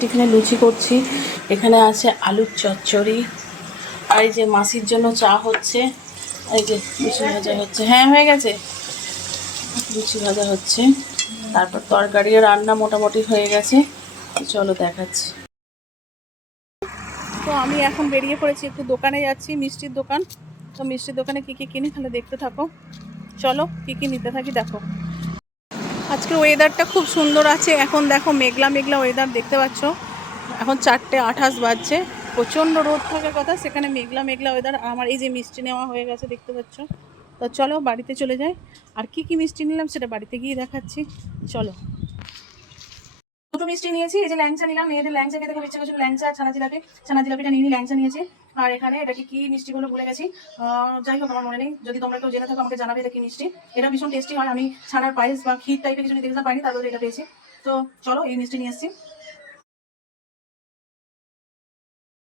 টিফিনে লুচি করছি। এখানে আছে আলুর চচ্চড়ি, আর এই যে মাসির জন্য চা হচ্ছে, এই যে লুচি ভাজা হচ্ছে। হ্যাঁ, হয়ে গেছে, লুচি ভাজা হচ্ছে। তারপর তরকারিও রান্না মোটামুটি হয়ে গেছে। চলো দেখাচ্ছি। তো আমি এখন বেরিয়ে পড়েছি, একটু দোকানে যাচ্ছি, মিষ্টির দোকান। তো মিষ্টির দোকানে কি কি কিনি তাহলে দেখতে থাকো। চলো কি কি নিতে থাকি দেখো। আজকে ওয়েদারটা খুব সুন্দর আছে। এখন দেখো মেঘলা মেঘলা ওয়েদার দেখতে পাচ্ছ। এখন 4:28 বাজছে। প্রচণ্ড রোদ থাকার কথা, সেখানে মেঘলা মেঘলা ওয়েদার। আমার এই যে মিষ্টি নেওয়া হয়ে গেছে দেখতে পাচ্ছ। তো চলো বাড়িতে চলে যাই। আর কি কি মিষ্টি নিলাম সেটা বাড়িতে গিয়ে দেখাচ্ছি। চলো। দুটো মিষ্টি নিয়েছি, এই যে ল্যাংচা নিলাম, মেয়েদের ল্যাংচা খেতে খুব ইচ্ছে করছিল, ল্যাংচা আর ছানা জিলাপি। ছানা জিলাপিটা নিয়ে ল্যাংচা নিয়েছি। আর এখানে এটাকে কি মিষ্টি গুলো ভুলে গেছি, যাই হোক আমার মনে নেই। যদি তোমরা কেউ জেনে থাকো আমাকে জানাবে এটা কি মিষ্টি। এটা ভীষণ টেস্টি হয়। আমি ছানার পায়েস বা ক্ষীর টাইপের কিছু নিতে পাইনি, তারপরে এটা পেয়েছি। তো চলো এই মিষ্টি নিয়ে এসেছি।